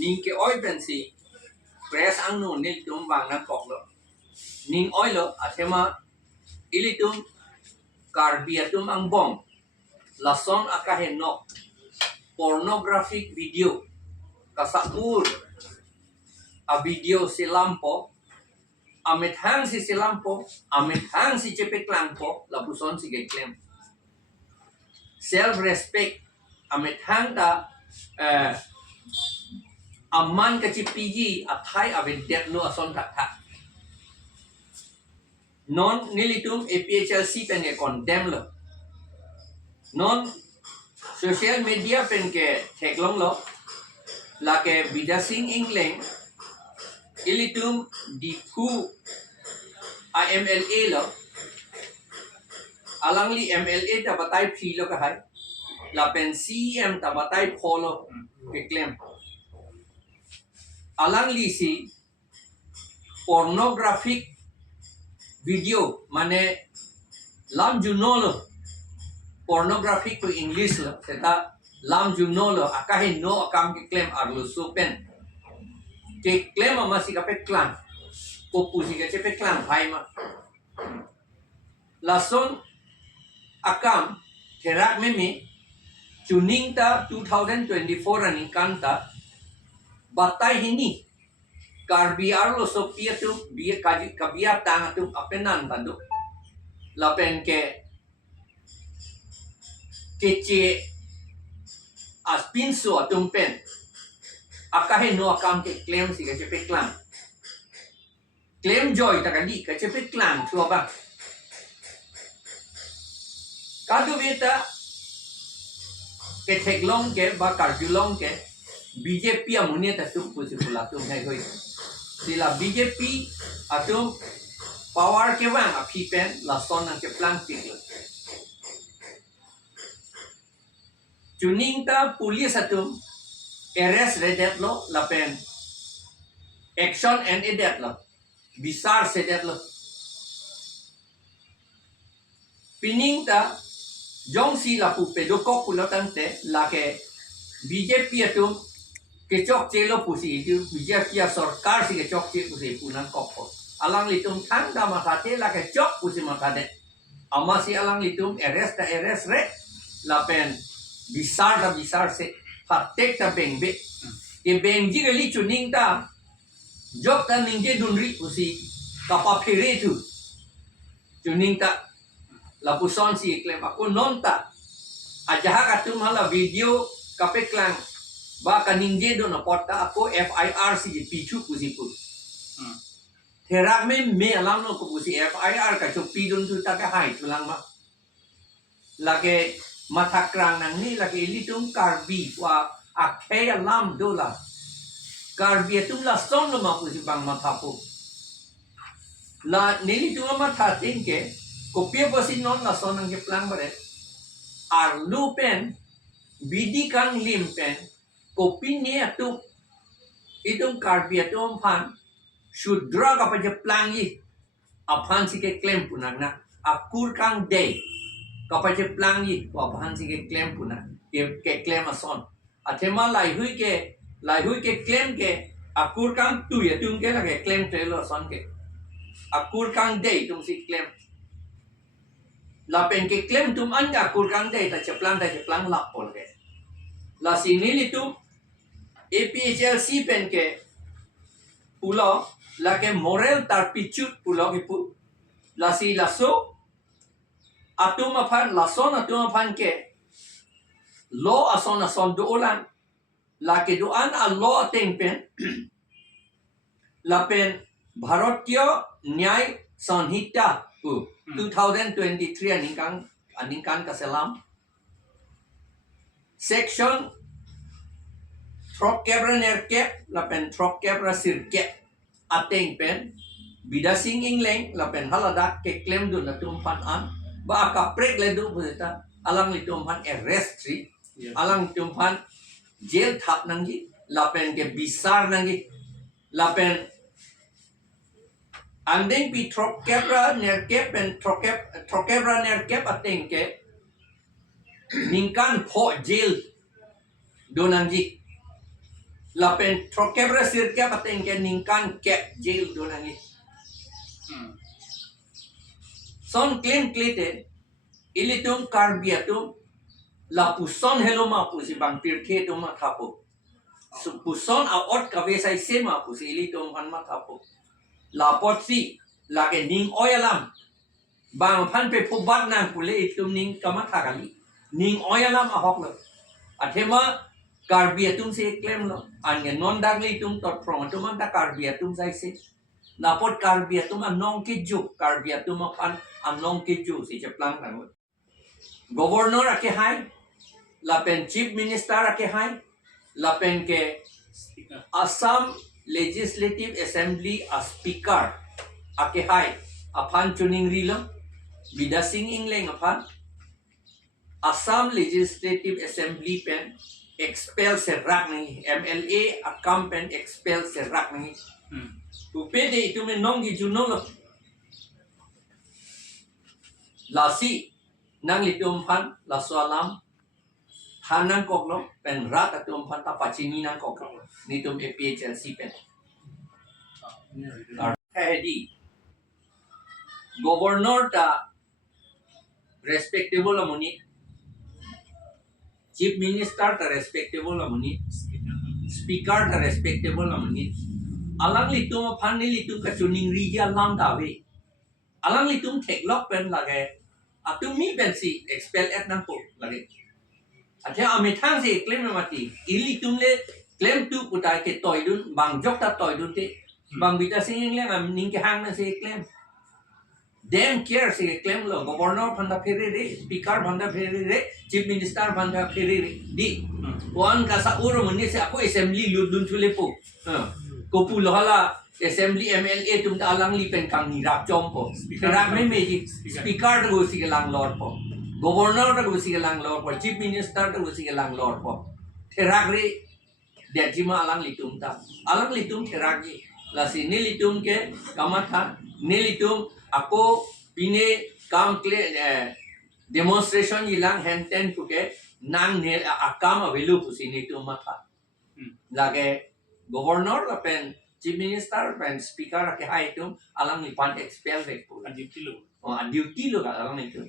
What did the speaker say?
ning ke oi pen si press ang no nil tum wang na kok lo ning oi lo athema ilitum karbiatum ang bom lason akahen no pornographic video kasaur a video silampo amit hang si silampo amit hang si cepeklampo lapuson si geklem self respect amit hang ta aman kacipiji athai aventet no ason tatha non nilitum APHLC pen ke condemn lo non social media pen ke theklong lo la ke bidasing ingleng ilitum diku IMLA lo alangli MLA ta batai phi lo ka hai la pen CM ta batai pholo ke claim alangli si pornographic video mane lam junolo pornographic to English lo seta lam junolo akahin no akam ke claim arlo supen ke claim masih kape klan ko pusi ke cepe klan hai ma lason akam terak meme tuning ta 2024 aning kanta batai hini karbi arlo sopia tu bia kaji kabia tang tu apenan bandu lapen ke kece aspin so atum pen akahe no akam ke claim si ke cepe klan claim joy takali ke cepe klan tu apa kadu beta ke theklong ke ba karjulong ke BJP amunia tatum pusi pulatum hai hoi sila BJP atum power ke wang api pen lason ang ke plan tiklo tuning ta police atum arrest redet lo lapen action and edet lo bisar sedet lo pining ta jong si la pu pedokok pulotante la ke BJP atum kecok celo pusi itu BJP सरकार si kecok celo pusi punan kopor alang litum tanda makate la kecok pusi makade amasi alang litum arrest re lapen bisar se fatek ta bengbe ke bengji gali chuning ta jok ta ningje dunri pusi kapa phere tu chuning ta la puson si klem aku nonta ajaha katum hala video kapeklang ba kaningje do na porta ako FIR si pichu pusi pu therak me alam no ko pusi FIR ka chopi dun tu ta ka hai tulang ma lage mathakrang nang ni lage ilitum karbi wa akhe alam dola karbi tum la son no ma pusi bang mathapu la nili tu ma tha tingke kopie posi non la son ang ke plan bare ar lupen bidi kang limpen kopi ni atum itum karbi atum pan shudra ka pa plangi aphan si ke claim punak na akur kang day ka pa plangi ko aphan si ke claim punak ke claim ason athema lai hui ke claim ke akur kang tu ya tum ke la ke claim trailer son ke akur kang day tum si claim la pen ke claim tum anda akur kang day ta cheplang lap pol ke la sini litum APHLC pen ke pulo la ke moral tar pichut pulo ke pu la si laso atum aphan lason atum aphan ke lo ason dolan la ke doan a lo teng pen la pen bharatiya nyay sanhita 2023 aningkan kaselam section Trop kebra nerkep lapen trop kebra sirkep ateng pen bidasing ingleng lapen haladak ke claim dun latum pan an ba ka prek le du beta alang litum pan arrest tri alang litum pan jail thap nangji lapen ke bisar nangji lapen andeng pi trop kebra nerkep pen trop kebra nerkep ateng ke ningkan pho jail donangji lapen trokebra sirke patengke ningkan kep jail donangi son claim klete ilitum karbiatum la puson heloma pusi bang pirke doma thapo su puson a ot kabesai sema pusi ilitum hanma thapo la potsi la ke ning oyalam bang phan pe pubat nang pule itum ning kama thakali ning oyalam a hok lo athema karbiatum se claim lo ange non dagli tum tot from tum da karbiatum sai se la pot karbiatum anong ke ju karbiatum an anong ke ju si chaplang tang governor ake hai lapen chief minister ake hai lapen ke Assam Legislative Assembly a speaker ake hai aphan chuning rilo bidasing ingleng aphan Assam Legislative Assembly pen expel se rak nahi MLA akam pen expel se rak nahi upede itu me nong gi juno lo lasi nang litum phan la swalam hanang kok lo pen rat atum phan ta pachini nang kok ni tum APHLC pen hedi governor ta respectable amuni chief minister ta respectable amuni speaker ta respectable amuni alang litum phan ni litum ka chuning ri alang da we alang litum thek lok pen lage atum mi pen si expel at nang ko lage athya ame thang se claim mati ilitum le claim tu putai ke toy dun bang jok ta toy dun te bang bita sing le am ning ke hang na se claim dem care se claim lo governor phanda pheri re speaker phanda pheri re chief minister phanda pheri re di wan ka sa ur muni se ako assembly ludun chule po ko pu lo hala assembly MLA tum ta alang li pen kangni rap chom po rap me me speaker go si lang lor po governor ta go si lang lor po chief minister ta go si lang lor po therak re dejima alang litum ta alang litum therak gi la si ni litum ke kamatha ni litum ako pine kam kle demonstration ilang henten puke nang ne akam avelu pusini tu matha lage governor la pen chief minister pen speaker ke hai tu alang ni pan expel ve pu duty lo ka alang ni tu